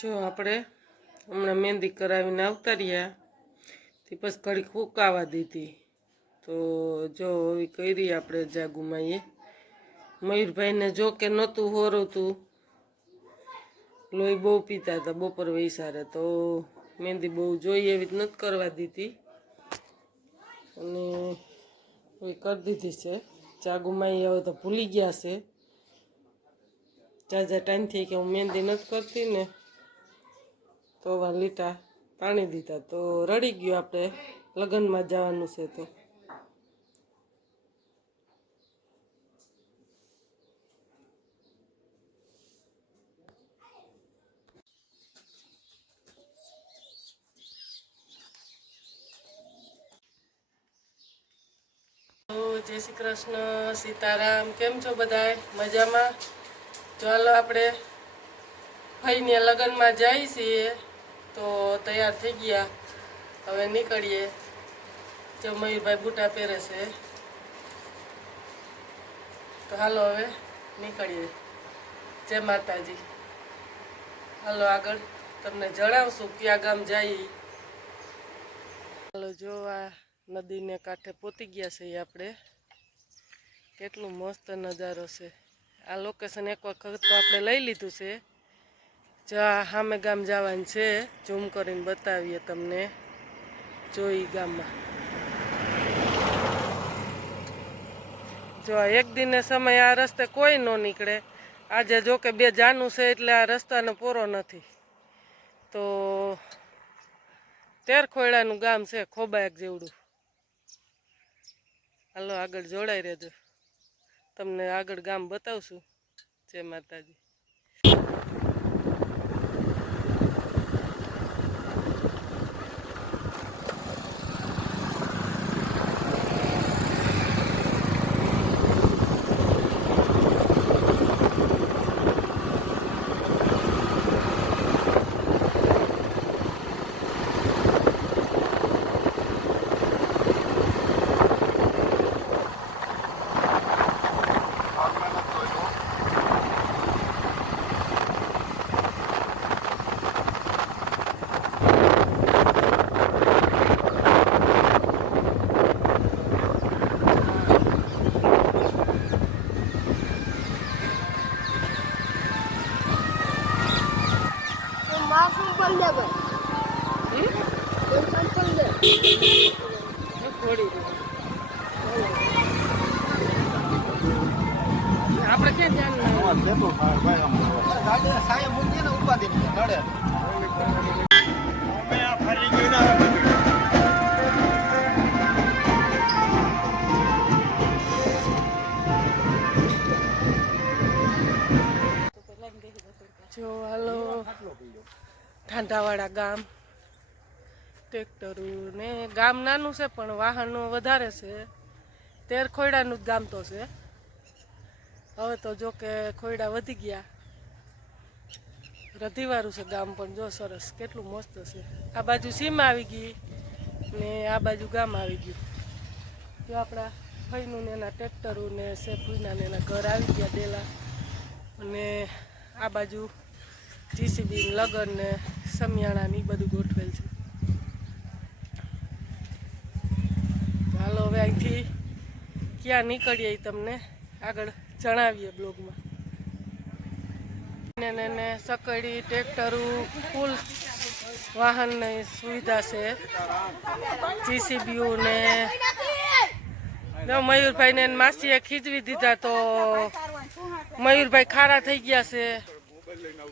જો આપણે હમણાં મહેંદી કરાવીને આવતા રહ્યા તે પછી ઘડી ફૂંકાવા દીધી તો જો હવે કરી આપણે જાગુમાઈએ મયુરભાઈને જો કે નહોતું હોરવતું લોહી બહુ પીતા હતા બપોર વૈસારે તો મહેંદી બહુ જોઈએ એવી જ નથી કરવા દીધી અને એ કરી દીધી છે જાગુમાઈ હવે તો ભૂલી ગયા છે જાજા ટાઈમથી કે હું મહેંદી નથી કરતી ને તો વા લીટા તાણી દીધા તો રડી ગયો આપણે લગ્નમાં જવાનું છે તો જય શ્રી કૃષ્ણ સીતારામ કેમ છો બધાય મજામાં ચાલો આપણે ભાઈને લગ્નમાં જઈએ છીએ તો તૈયાર થઈ ગયા હવે નીકળીએ જો મયુરભાઈ બુટા પહેરે છે તો હાલો હવે નીકળીએ જય માતાજી હાલો આગળ તમને જણાવશું કયા ગામ જઈએ હાલો જો આ નદીને કાંઠે પહોંચી ગયા છે આપણે કેટલું મસ્ત નજારો છે આ લોકેશન એક વખત તો આપણે લઈ લીધું છે જ્યાં સામે ગામ જવાનું છે ઝૂમ કરીને બતાવીએ તમને જોઈ ગામમાં જો એક દિને સમય આ રસ્તે કોઈ ન નીકળે આજે જો કે બે જાનું છે એટલે આ રસ્તાનો પૂરો નથી તો તેરખોયડાનું ગામ છે ખોબાયક જેવડું હાલો આગળ જોડાઈ રહેજો તમને આગળ ગામ બતાવશું જય માતાજી આપણે ક્યાં જો હાલો ઠાંડાવાળા ગામ ટ્રેક્ટરું ને ગામ નાનું છે પણ વાહનો વધારે છે તેરખોયડાનું જ ગામ તો છે હવે તો જો કે ખોયડા વધી ગયા રધીવાળું છે ગામ પણ જો સરસ કેટલું મસ્ત છે આ બાજુ સીમા આવી ગઈ ને આ બાજુ ગામ આવી ગયું જો આપણા ભાઈનું ને એના ટ્રેક્ટરું ને સેફુના ને એના ઘર આવી ગયા ડેલા અને આ બાજુ જીસીબી લગન ને સમિયાણા ને બધું ગોઠવેલ છે હાલો હવે અહીંથી ક્યાં નીકળીએ તમને આગળ જણાવીએ બ્લોગમાં ને સકડી ટ્રેક્ટરું ફૂલ વાહનની સુવિધા છે જીસીબીયુ ને જો મયુરભાઈને માસીએ ખીચવી દીધા તો મયુરભાઈ ખારા થઈ ગયા છે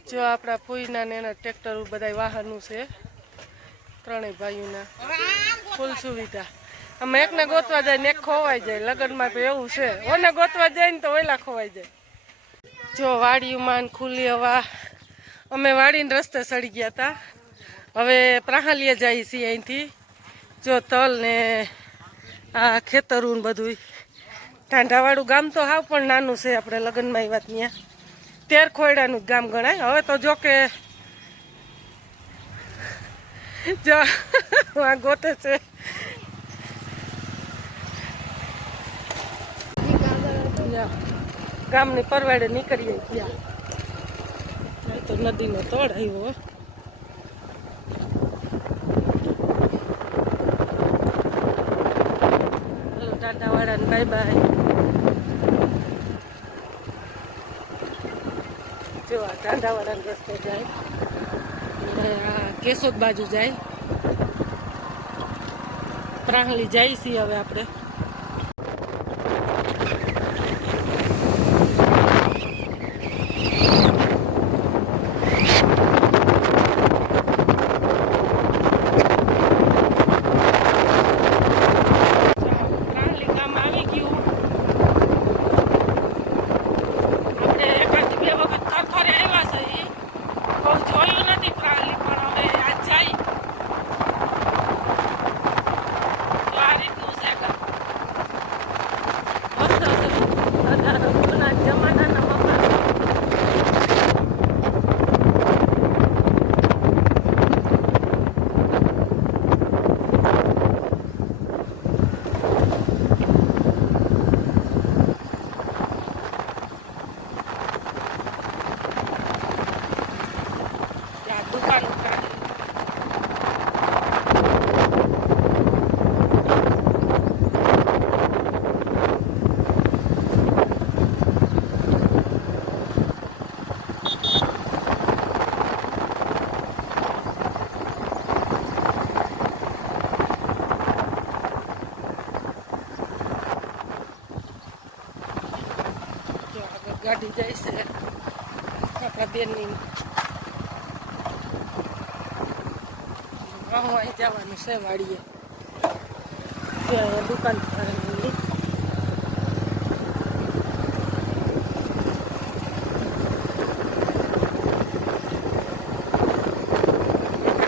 જો આપણા ફૂઈના ને એના ટ્રેક્ટર બધા વાહનનું છે ત્રણેય ભાઈઓના ફૂલ સુવિધા અમે એકને ગોતવા જાય ને એક ખોવાઈ જાય લગ્નમાં તો એવું છે ઓને ગોતવા જાય ને તો ઓલા ખોવાઈ જાય જો વાડીમાં ખુલ્લી હવા અમે વાડીને રસ્તે સડી ગયા હતા હવે પ્રાહાલીએ જઈએ છીએ અહીંથી જો તલ ને આ ખેતરું બધું ઠાંડાવાળું ગામ તો હાવ પણ નાનું છે આપણે લગ્નમાં એ વાત ત્યાં તેરખોયડાનું ગામ ગણાય હવે તો જો કે જો આ ગોતે છે ગામની પરવાડે નીકળીએ ગયા તો નદીનો તળ આવ્યો હલો ટાટા વાળાને બાય બાય. જો આ ટાટા વાળાનો રસ્તો જાય અને આ કેશોદ બાજુ જાય. પ્રાંગલી જાય છીએ હવે આપણે. ગાડી જાય છે આપણા બેનની. હું અહીં જવાનું છે વાડીએ. ત્યાં દુકાન ભરેલી.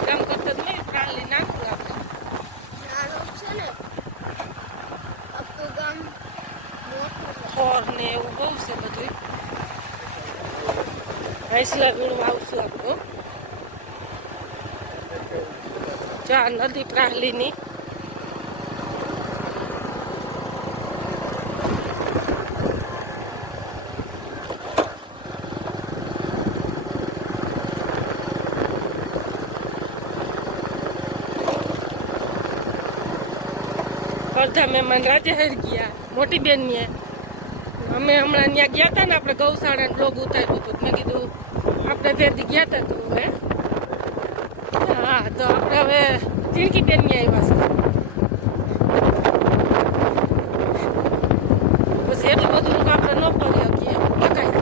કામ કરતા જ નહીં પ્રાણલી નાખવું આપણે. ખોર ને એવું બહુ છે બધું. હૈસલા વીણવા આવશું આપણું. જો નદી પ્રાહલીની. અડધા મહેમાન રાજે હાર ગયા મોટી બેન ને. અમે હમણાં ત્યાં ગયા હતા ને આપણે ગૌશાળાનો બ્લોગ ઉતાર્યું હતું. મેં કીધું આપણે ત્યાંથી ગયા હતા તું હવે. હા તો આપણે હવે ઝીણકી બેન ની આવ્યા છે. પછી એટલું બધું આપણે ન ફરી શકીએ. લગાઈ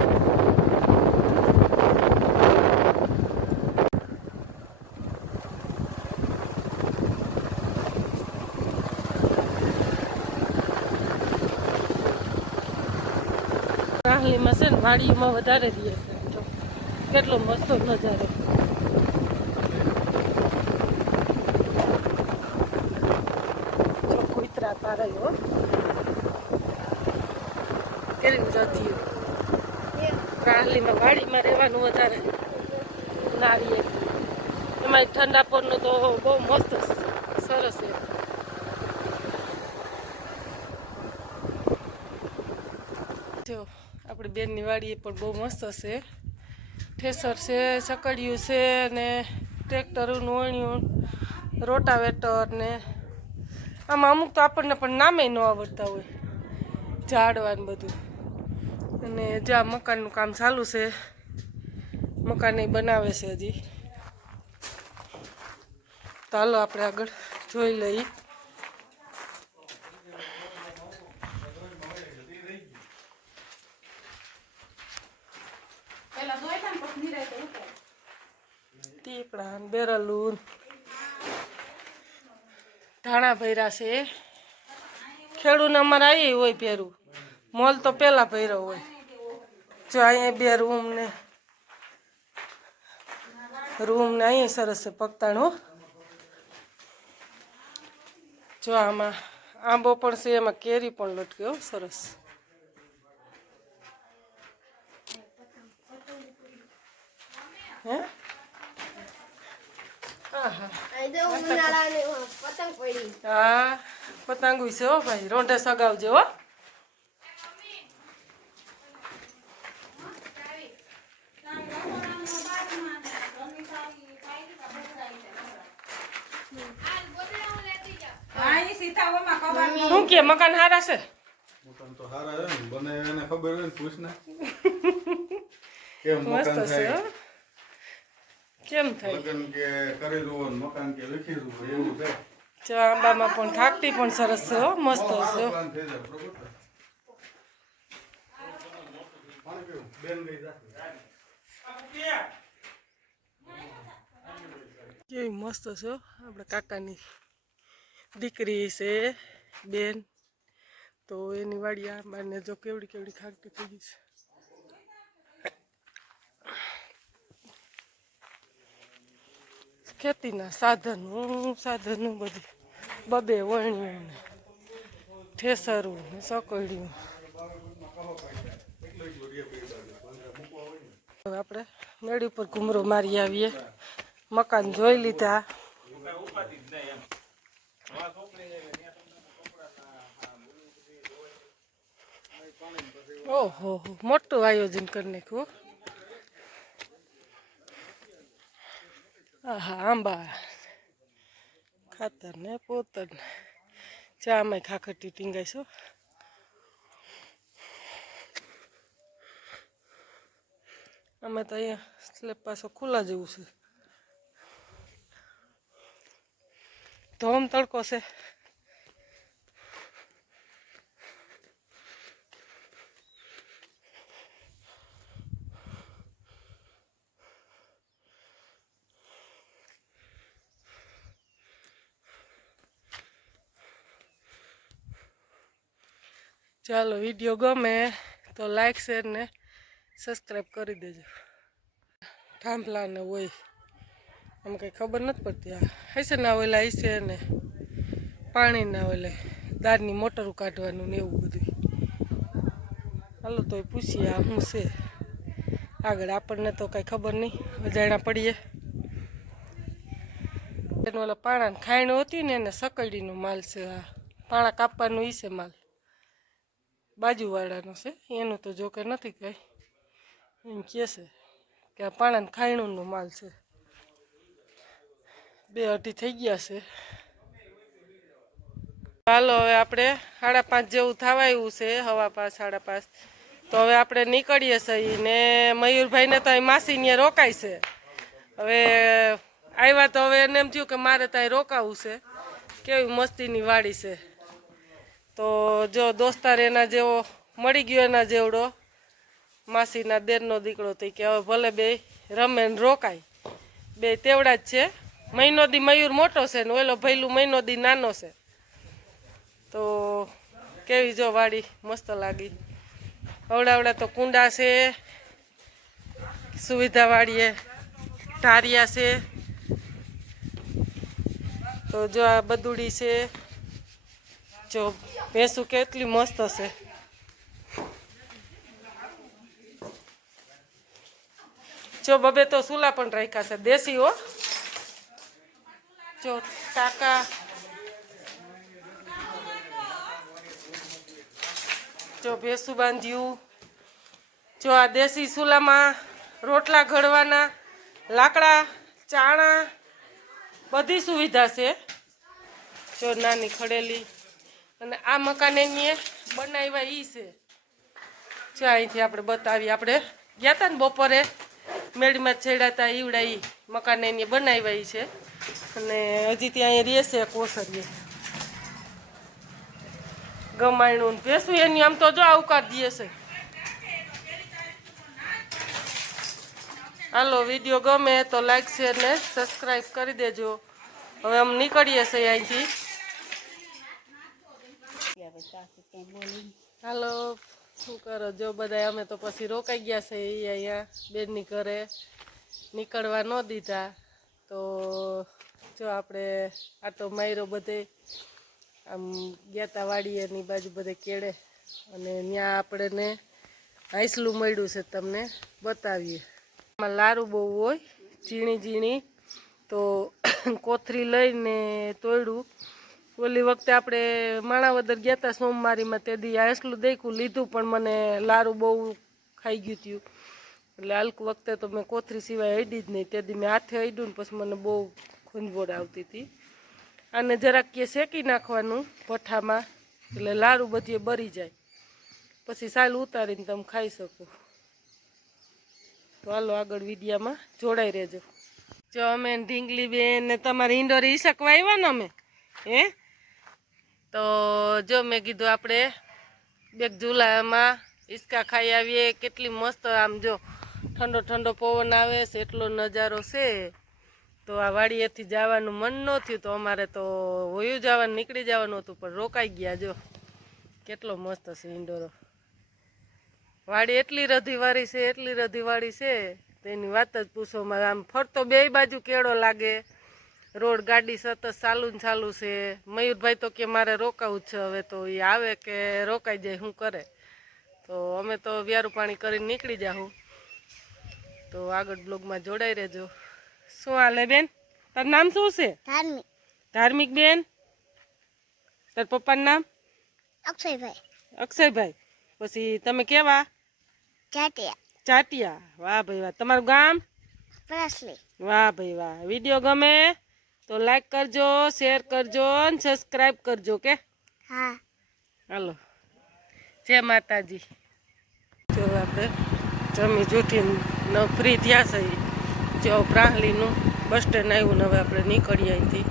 પ્રાહલીમાં છે ને વાડીમાં વધારે રહીએ છે. તો કેટલો મસ્ત નજારો. કુતરા પારાયો કેવી જતી. પ્રાહલીમાં વાડીમાં રહેવાનું વધારે નારીએ. એમાં ઠંડાપોરનું તો બહુ મસ્ત સરસ છે. જો આપણી બેનની વાડી પણ બહુ મસ્ત છે. ઠેસર છે, સકડિયું છે ને ટ્રેક્ટરનું ઓણ્યું, રોટાવેટર ને આમાં અમુક તો આપણને પણ નામે ન આવડતા હોય. ઝાડવાનું બધું. અને જ્યાં મકાનનું કામ ચાલુ છે. મકાન બનાવે છે હજી. તો હાલો આપણે આગળ જોઈ લઈએ. ટીપડા બેરલું ધાણા ભર્યા છે. ખેડૂને અમારે આવી હોય ભેરું. મોલ તો પેલા ભર્યો હોય. જો અહીંયા બે રૂમ ને અહીંયા સરસ છે પગતાણું. જો આમાં આંબો પણ છે. એમાં કેરી પણ લટક્યો સરસ. હે હા પતંગ છે હો ભાઈ. રોંઢે સગાવજો હો. શું કે મકાન હારા છે? મકાન તો હારા છે ને, બને એને ખબર હોય ને પૂછ ને કેમ મસ્ત મકાન છે થાય. હો. કેમ થાય? લગન કે કરી દઉં મકાન કે લખી દઉં એવું છે. જો આંબામાં પણ થાકતી પણ સરસ છે હો, મસ્ત બહુ છે. સારો પ્લાન થઈ જાય બરોબર. પાણી પીવું બેન ગઈ જા. કેવી મસ્ત છે હો. આપણા કાકાની દીકરી છે બેન, તો એની વાડી આંબાને જો કેવડી કેવડી ખાકતી થઈ ગઈ છે. ખેતીના સાધનો બધી બબે વણ્યું ને ઠેસરું ને સકડ્યું. હવે આપણે મેળી ઉપર ઘૂમરો મારી આવીએ. મકાન જોઈ લીધા. ઓહો મોટું આયોજન કરી નાખ્યું. આહા આંબા ખાતર ને પોતર ને ચામાં ખાખરટી ટીંગાઈશું. અમે તો અહીંયા સ્લેબ પાછો ખુલ્લા જેવું છે. ધોમ તડકો છે. ચાલો વિડીયો ગમે તો લાઈક શેર ને સબસ્ક્રાઈબ કરી દેજો. થાંભલા ને હોય આમ કંઈ ખબર નથી પડતી. આ હશે ના ઓલા હશે ને પાણીના ઓલે દારની મોટરું કાઢવાનું ને એવું બધું. હાલો તો પૂછીએ આ શું છે આગળ. આપણને તો કાંઈ ખબર નહીં, અજાણ્યા પડીએ. એનું ઓલા પાણાને ખાયણ હતી ને એને સકડીનો માલ છે. આ પાણા કાપવાનું ઈ છે માલ, બાજુવાળાનો છે. એનું તો જો કે નથી કંઈ. એમ કહે છે કે આ પાણાને ખાયણુંનો માલ છે. 2-2:30 થઈ ગયા છે. હાલો હવે આપણે 5:30 જેવું થવા આવ્યું છે, 5:15 5:30. તો હવે આપણે નીકળીએ છીએ ને મયુરભાઈને તો અહીં માસીને રોકાય છે. હવે આવ્યા તો હવે એને એમ થયું કે મારે ત્યાં રોકાવું છે. કેવી મસ્તીની વાડી છે. તો જો દોસ્તાર એના જેવો મળી ગયો, એના જેવડો માસીના દેરનો દીકરો. તો કે હવે ભલે બે રમે ને રોકાય. બે તેવડા જ છે. મહિનો દી મયુર મોટો છે ને ઓલો ભૈલું મહિનો દી નાનો છે. તો કેવી જો વાડી મસ્ત લાગી. અવડાવડા તો કુંડા છે, સુવિધા વાળીએ ઢારિયા છે. તો જો આ બદુડી છે. જો ભેંસું કેટલી મસ્ત છે. જો બબે તો સુલા પણ રાખ્યા છે દેશી હો. જો ટાકા, જો ભેંસું બાંધ્યું. જો આ દેશી સુલામાં રોટલા ઘડવાના, લાકડા, ચાણા બધી સુવિધા છે. જો નાની ખડેલી. અને આ મકાન એની બનાવ્યા ઈ છે. જો અહીંથી આપણે બતાવીએ. આપણે ગયા હતા ને બપોરે મેળીમાં છેડ્યા હતા ઈવડા. ઈ મકાન એની બનાવ્યા ઈ છે. અને હજી ત્યાં અહીં રહેશે કોસરીએ. ગમાયણું ભેંસું એની આમ તો જો આવકાર દે છે. હાલો વિડીયો ગમે તો લાઈક શેર ને સબસ્ક્રાઈબ કરી દેજો. હવે અમે નીકળીએ છીએ અહીંથી. હાલો શું કરો? જો બધા અમે તો પછી રોકાઈ ગયા છે અહીંયા બેનની ઘરે. નીકળવા ન દીધા. તો જો આપણે આટો માર્યો બધે. આમ ગયા તા વાડીએ ની બાજુ બધે કેળે. અને ત્યાં આપણને હાંસલું મળ્યું છે, તમને બતાવીએ. આમાં લારું બહુ હોય ઝીણી ઝીણી. તો કોથરી લઈને તોડ્યું. ઓલી વખતે આપણે માણાવદર ગયા હતા સોમવારીમાં, તે દી હાંસલું દેખ્યું લીધું, પણ મને લારું બહુ ખાઈ ગયું હતું. એટલે હાલક વખતે તો મેં કોથરી સિવાય અડી જ નહીં. તે દી મેં હાથે અડ્યું ને પછી મને બહુ ખૂંજવડ આવતી હતી. આને જરાક કે શેકી નાખવાનું ભઠ્ઠામાં એટલે લાડુ બધી બળી જાય, પછી સાલ ઉતારીને તમે ખાઈ શકો. તો હાલો આગળ વિડીયામાં જોડાઈ રહેજો. જો અમે ઢીંગલી બેન ને તમારે ઈંડોરી ઈસકવા આવ્યા ને અમે તો જો મેં કીધું આપણે બેક ઝૂલામાં હિંચકા ખાઈ આવીએ. કેટલી મસ્ત આમ જો ઠંડો ઠંડો પવન આવે છે, એટલો નજારો છે. તો આ વાડીએથી જવાનું મન ન થયું તો અમારે તો વયું જવાનું નીકળી જવાનું હતું, પણ રોકાઈ ગયા. જો કેટલો મસ્ત છે ઈંડોરો. વાડી એટલી રધીવાળી છે, એટલી રધીવાળી છે તેની વાત જ પૂછોમાં. આમ ફરતો બે બાજુ કેળો લાગે, રોડ ગાડી સતત ચાલુ ને ચાલુ છે. મયુરભાઈ તો કે મારે રોકાવું જ છે, હવે તો એ આવે કે રોકાઈ જાય શું કરે. તો અમે તો વ્યારું પાણી કરીને નીકળી જાઉં. તો આગળ બ્લોગમાં જોડાઈ રહેજો. શું હાલે બેન? તારું નામ શું છે? ધાર્મિક. ધાર્મિક બેન. તાર પપ્પાનું નામ? અક્ષયભાઈ. અક્ષયભાઈ. પછી તમે કેવા? ચાટિયા. ચાટિયા. વાહ ભાઈ વાહ. તમારું ગામ? પ્રસલી. વાહ ભાઈ વાહ. વિડીયો ગમે તો લાઈક કરજો, શેર કરજો અને સબસ્ક્રાઈબ કરજો કે. હા. હાલો, જય માતાજી. જો આપણે જમી જૂઠીને ફ્રી થયા છે. જો પ્રાહલીનું બસ સ્ટેન્ડ આવ્યું ને હવે આપણે નીકળીએ અહીંથી.